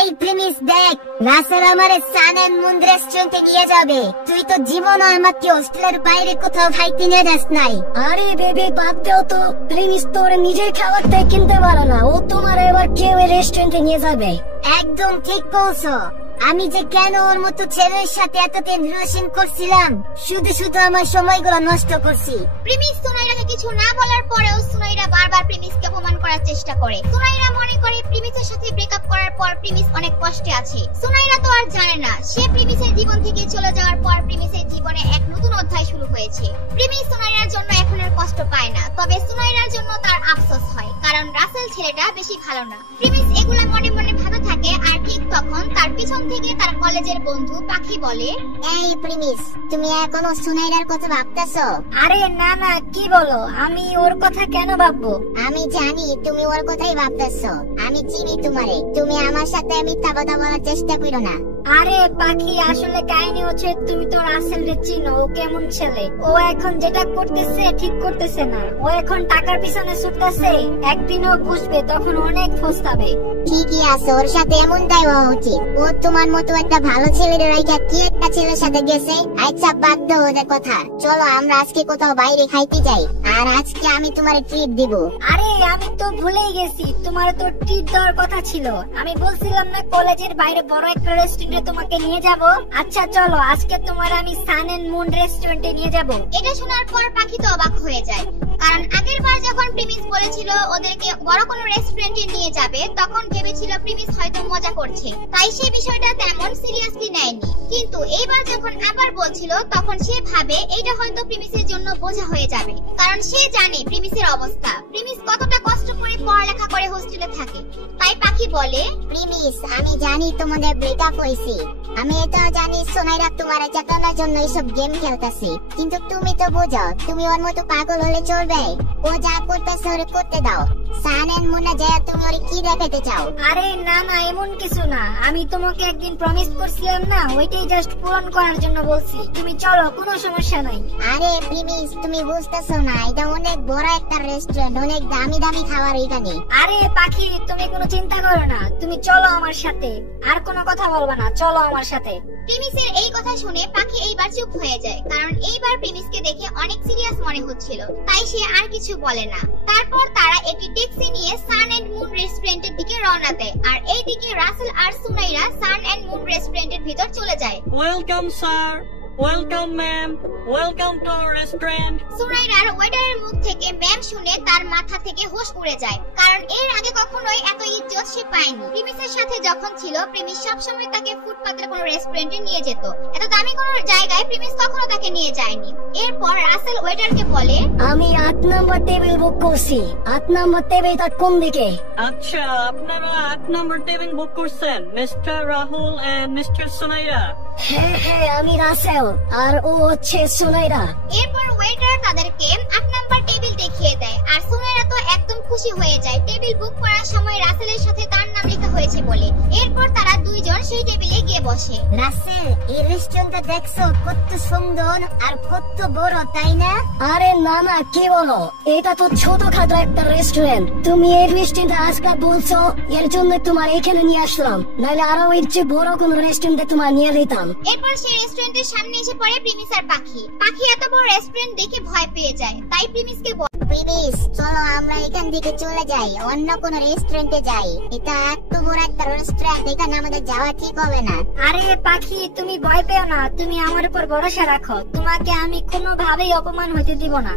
এই প্রিমিস দেখ, রাসেল আমারে সান এন্ড মুন রেস্টুরেন্টে নিয়ে যাবে। তুই তো জীবন আমাকে হোস্টেলের বাইরে কোথাও খাইতে নিয়ে যাস নাই। আরে বেবি বাদ দাও তো, প্রিমিস তোর নিজের খাবারটাই কিনতে পারে না, ও তোমার এবার কেউ রেস্টুরেন্টে নিয়ে যাবে। একদম ঠিক বলছো। আমি যে কেন ওর মতো ছেলের সাথে এতদিন রিলেশন করছিলাম, শুধু শুধু আমার সময়গুলো নষ্ট করছি। প্রিমিস সুনাইরাকে কিছু না বলার পরেও সুনাইরা বারবার প্রিমিসকে অপমান করার চেষ্টা করে। সুনাইরা মনে করে প্রিমিসের সাথে ব্রেকআপ করার পর প্রিমিস অনেক কষ্টে আছে। সুনাইরা তো আর জানে না সে প্রিমিসের জীবন থেকে চলে যাওয়ার পর প্রিমিসের জীবনে এক নতুন অধ্যায় শুরু হয়েছে। প্রিমিস সুনাইরার জন্য এখন আর কষ্ট পায় না, তবে সুনাইরার জন্য তার আফসোস হয়, কারণ রাসেল ছেলেটা বেশি ভালো না। প্রিমিস এগুলা মনে মনে ভাবতে থাকে, আর ঠিক তখন তার পিছন থেকে তার কলেজের বন্ধু পাখি বলে, এই প্রিমিস, তুমি এখনো সুনাইরার কথা ভাবতেছো? আরে না না, কি বলো, আমি ওর কথা কেন ভাববো? আমি জানি তুমি ওর কথাই ভাবতেছো। আমি চিনি তোমারে, তুমি আমার সাথে মিথ্যা কথা বলার চেষ্টা করো না। আরে পাখি, আসলে কাহিনী হচ্ছে তুমি তো রাসেলকে চিনো, ও কেমন ছেলে। ও এখন যেটা করতেছে ঠিক করতেছে না, ও এখন টাকার পিছনে ছুটতেছে। একদিন ও বুঝবে, তখন অনেক ফস্তাবে। ঠিকই আছে, ওর সাথে এমনটাই হওয়া উচিত। ও তোমার মতো একটা ভালো ছেলের রাইখা কি একটা ছেলের সাথে গেছে। আচ্ছা বাদ দাও ওদের কথা, চলো আমরা আজকে কোথাও বাইরে খাইতে যাই, আর আজকে আমি তোমারে ট্রিট দিব। আরে আমি তো ভুলেই গেছি, তোমার তো ট্রিট দেওয়ার কথা ছিল। আমি বলছিলাম না কলেজের বাইরে বড় একটা রেস্টুরেন্টে তোমাকে নিয়ে যাব। আচ্ছা চলো, আজকে তোমার আমি সান এন্ড মুন রেস্টুরেন্টে নিয়ে যাব। এটা শোনার পর পাখি তো অবাক হয়ে যায়, কারণ আগের বার যখন প্রিমিস বলেছিল ওদেরকে বড় কোনো রেস্টুরেন্টে নিয়ে যাবে, তখন ভেবেছিল প্রিমিস হয়তো মজা করছে, তাই সে বিষয়টা তেমন সিরিয়াসলি নেয়নি। কিন্তু এইবার যখন আবার বলছিল, তখন সে ভাবে এইটা হয়তো প্রিমিসের জন্য বোঝা হয়ে যাবে, কারণ সে জানে প্রিমিসের অবস্থা, প্রিমিস কতটা কষ্ট করে পড়ালেখা করে হোস্টেলে থাকে। তাই পাখি বলে, প্রিমিস, আমি জানি তোমাদের ব্রেকআপ হয়েছে, আমি এটা জানি সুনাইরা তোমার চেতনার জন্য এইসব গেম খেলতেছে, কিন্তু তুমি তো বোঝো তুমি ওর মতো পাগল হলে চলবে? ও যা করতেছে ওরে করতে দাও। সান এন্ড মুনে যায় তুমি ওরে কি দেখাতে চাও? আরে না না, এমন কিছু না, আমি তোমাকে একদিন প্রমিস করছিলাম না, ওইটাই জাস্ট পূরণ করার জন্য বলছি। তুমি চলো, কোনো সমস্যা নাই। আরে প্রিমিস, তুমি বুঝতেছো না, এটা অনেক বড় একটা রেস্টুরেন্ট, অনেক দামি দামি খাবার এখানে। আরে পাখি, তুমি কোনো চিন্তা করো না, তুমি চলো আমার সাথে, আর কোনো কথা বলবা না, চলো আমার সাথে। প্রিমিসের এই কথা শুনে পাখি এইবার চুপ হয়ে যায়, কারণ এইবার প্রিমিসকে দেখে অনেক সিরিয়াস মনে হচ্ছিল, তাই সে আর কিছু বলে না। তারপর তারা একটি ট্যাক্সি নিয়ে সান এন্ড মুন রেস্টুরেন্টের দিকে রওনা দেয়, আর এইদিকে রাসেল আর সুনাইরা সান এন্ড মুন রেস্টুরেন্টের ভিতর চলে যায়। Welcome sir, welcome ma'am, welcome to our restaurant. সুনাইরার ওয়েটারের মুখ থেকে ম্যাম শুনে তার মাথা থেকে হোশ উড়ে যায়, কারণ এর আগে কখনোই এত ইজ্জত সে পায়নি। প্রিমিসের সাথে যখন ছিল, প্রিমিস সবসময় তাকে ফুটপাতের কোনো রেস্টুরেন্টে নিয়ে যেত, এত দামি কোনো জায়গায় প্রিমিস কখনো তাকে নিয়ে যায়নি। এরপর রাসেল ওয়েটারকে বলে, আমি 8 নম্বর টেবিল বুক করছি। 8 নম্বর টেবিলটা কোন দিকে? আচ্ছা, আপনারা 8 নম্বর টেবিল বুক করছেন, mister Rahul and mister Sunaira? হ্যাঁ হ্যাঁ, আমি রাসেল আর ও হচ্ছে সুনাইরা। এরপর ওয়েটার তাদেরকে 8 নাম্বার টেবিল দেখিয়ে দেয়, আর সুনাইরা তো একদম খুশি হয়ে যায় টেবিল বুক করার সময় রাসেলের সাথে তার নাম লেখা হয়েছে বলে। এরপর তারা দুইজন সেই টেবিলে গিয়ে বসে। রাসেল, এই রেস্টুরেন্টটা দেখছো কত সুন্দর আর কত বড়, তাই না? আরে না না, কি বলো, এটা তো ছোটখাটো একটা রেস্টুরেন্ট। তুমি এই রেস্টুরেন্টে আজকে বলছো, এর জন্য তোমার এখানে নিয়ে আসলাম, নাহলে আরো এর চেয়ে বড় কোন রেস্টুরেন্টে তোমার নিয়ে দিতাম। এরপর সেই রেস্টুরেন্টের সামনে এসে পড়ে প্রিমিস আর পাখি। পাখি এত বড় রেস্টুরেন্ট দেখে ভয় পেয়ে যায়, তাই প্রিমিসকে বলে, প্রিমিস, চলো আমরা এখান থেকে চলে যাই, অন্য কোন রেস্টুরেন্টে যাই। এটা এত বড় একটা রেস্টুরেন্ট, এখানে আমাদের যাওয়া ঠিক হবে না। আরে পাখি, তুমি ভয় পেও না, তুমি আমার উপর ভরসা রাখো, তোমাকে আমি কোনোভাবেই অপমান হতে দিব না।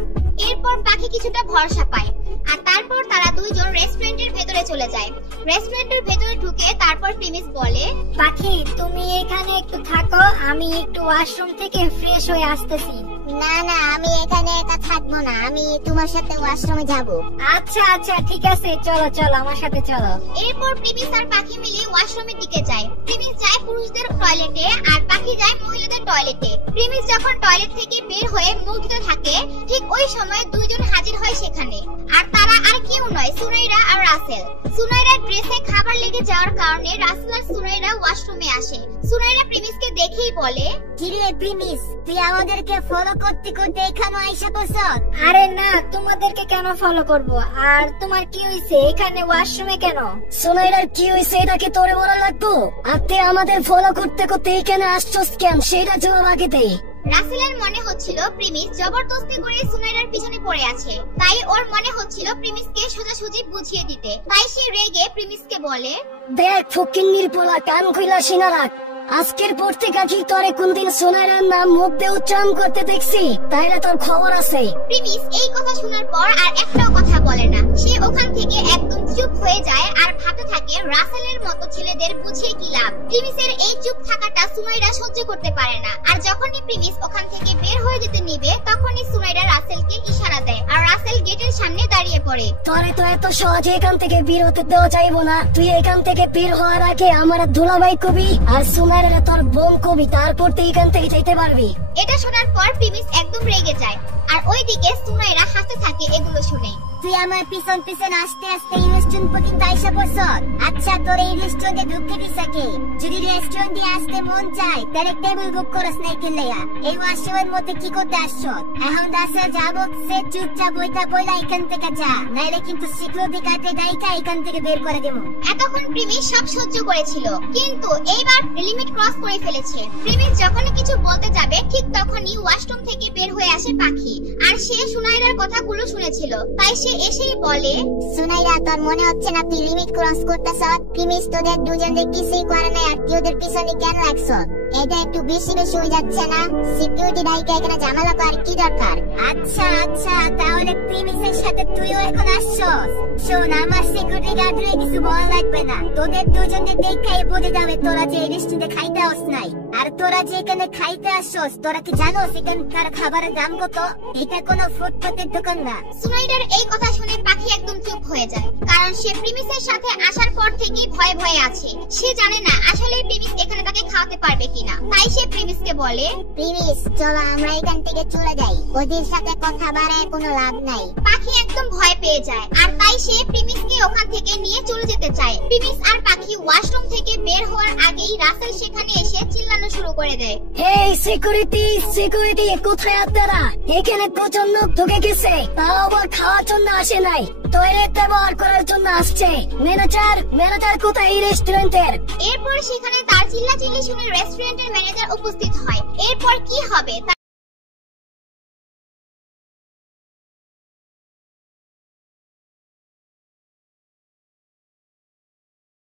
এরপর পাখি কিছুটা ভরসা পায়, আর তারপর তারা দুইজন রেস্টুরেন্টের ভেতরে চলে যায়। রেস্টুরেন্টের ভেতরে ঢুকে তারপর প্রিমিস বলে, পাখি তুমি এখানে একটু থাকো, আমি একটু ওয়াশরুম থেকে ফ্রেশ হয়ে আসতেছি। না না, আমি এখানে একা থাকবো না, আমি তোমার সাথে ওয়াশরুমে যাব। আচ্ছা আচ্ছা ঠিক আছে, চলো চলো আমার সাথে চলো। এরপর প্রিমিস আর পাখি মিলে ওয়াশরুমের দিকে যায়। প্রিমিস যায় পুরুষদের টয়লেটে, আর পাখি যায় মহিলাদের টয়লেটে। প্রিমিস যখন টয়লেট থেকে বের হয়ে মুখ ধুতে থাকে, ঠিক ওই সময় দুইজন হাজির হয় সেখানে, আর তারা আর কেউ নয়, সুনাইরা আর রাসেল। সুনাইরার ড্রেসে খাবার লেগে যাওয়ার কারণে রাসেল আর সুনাইরা ওয়াশরুমে আসে। সুনাইরা প্রিমিসকে দেখেই বলে, কিরে প্রিমিস, তুই আমাদেরকে ফলো করতে করতে এখানে আইসা পড়ছ? আরে না, তোমাদেরকে কেন ফলো করব? আর তোমার কি হইছে, এখানে ওয়াশরুমে কেন? সুনাইরার কি হইছে এটা কি তোরে বলা লাগতো? আর তুই আমাদের ফলো করতে করতে এখানে আসছস কেন সেটা জবাব আগে দে। রাসেলের মনে হচ্ছিল প্রিমিস জবরদস্তি করে সুনাইরার পিছনে পড়ে আছে, তাই ওর মনে হচ্ছিল প্রিমিসকে সোজাসুজি বুঝিয়ে দিতে। তাই সে রেগে প্রিমিসকে বলে, দেখ ফকিন্নির পোলা, কান খুইলা শুনে রাখ, আজকের পর থেকে কি তোরে কোনদিন সুনাইরার নাম মুখ দিয়ে উচ্চারণ করতে দেখছি তাইলে তোর খবর আছে। প্রিমিস এই কথা শোনার পর আর একটাও কথা বলে না। সে ওখান থেকে একদম চুপ হয়ে যায় আর ভাবতে থাকে রাসেলের মতো ছেলেদের বুঝিয়ে কি লাভ। প্রিমিসের এই চুপ থাকাটা সুনাইরা সহ্য করতে পারে না। আর যখনই প্রিমিস ওখান থেকে বের হয়ে যেতে নিবে তখনই সুনাইরা রাসেলকে ইশারা দেয় আর রাসেল গেটের সামনে দাঁড়িয়ে পড়ে। তোরে তো এত সহজে এখান থেকে বের হতে দেওয়া যাইবো না। তুই এখান থেকে বের হওয়ার আগে আমার দুলাভাই কবি আর সুনাইরা তোর বোন কবি, তারপর তুই এখান থেকে যেতে পারবি। এটা শোনার পর প্রিমিস একদম রেগে যায় আর ওইদিকে সুনাইরা হাসতে থাকে এগুলো শুনে। তুই আমার পিছন পিছন আসতে আসতে রেস্টুরেন্ট পর্যন্ত আইসা পড়ছ। আচ্ছা তোর এই রেস্টুরেন্টে ঢুকতে দিছে কে? যদি রেস্টুরেন্টে আসতে মন চায় তাহলে টেবিল বুক করস নাই কেলেয়া? এই ওয়াশরুমের মধ্যে কি করতে আসছ? এখন দাসে যাবো সে চুপচাপ বইটা পয়লা এখান থেকে যা, নাইলে কিন্তু সিকিউরিটি গার্ডে ডাইকা এখান থেকে বের করে দেবো। এতক্ষণ প্রিমিস সব সহ্য করেছিল, কিন্তু এইবার লিমিট ক্রস করে ফেলেছে। প্রিমিস যখনই কিছু বলতে যাবে ঠিক তখনই ওয়াশরুম থেকে বের হয়ে আসে পাখি, আর সে সুনাইরার কথাগুলো শুনেছিল। তাই সে এসেই বলে, সুনাইরা তোর মনে হচ্ছে না তুই লিমিট ক্রস করতেছ? প্রিমিস তোদের দুজনদের কিছুই করে নাই আর তুই ওদের পিছনে কেন লাগছ? এটা একটু বেশি বেশি হয়ে যাচ্ছে না? সিকিউরিটি ডাইকে এখানে ঝামেলা করার কি দরকার? আচ্ছা আচ্ছা, তাহলে প্রিমিসের সাথে তুইও এখন আসছস? শোন, আমার সিকিউরিটি গার্ডরে কিছু বলা লাগবে না। তোদের দুজনদের দেখাই বোঝা যাবে তোরা যে রেস্টুরেন্টে খাইতে আস নাই। আর তোরা যে এখানে খাইতে আসছস, তোরা কি জানোস এখানকার খাবারের দাম কত? এটা কোনো ফুটপাতের দোকান না। সুনাইরার এই কথা শুনে পাখি একদম চুপ হয়ে যায়, কারণ সে প্রিমিসের সাথে আসার পর থেকেই ভয়ে ভয়ে আছে। সে জানে না আসলে প্রিমিস এখানে তাকে খাওয়াতে পারবে কিনা। তাই সে প্রিমিসকে বলে, প্রিমিস চলো আমরা এখান থেকে চলে যাই, ওদের সাথে কথা বাড়ায় কোনো লাভ নাই। পাখি একদম ভয় পেয়ে যায় আর তাই সে প্রিমিসকে ওখান থেকে নিয়ে চলে যেতে চায়। প্রিমিস আর পাখি ওয়াশরুম থেকে বের হওয়ার আগেই রাসেল সেখানে এসে চিল্লানো শুরু করে দেয়। এই সিকিউরিটি সিকিউরিটি, কোথায় আপনারা? এখানে প্রচন্ড ঢুকে গেছে, তাও আবার খাওয়ার জন্য আসে নাই, টয়লেট ব্যবহার করার জন্য আসছে। ম্যানেজার ম্যানেজার কোথায় এই রেস্টুরেন্টের? এরপর সেখানে তার চিল্লাচিল্লি শুনে রেস্টুরেন্টের ম্যানেজার উপস্থিত হয়। এরপর কি হবে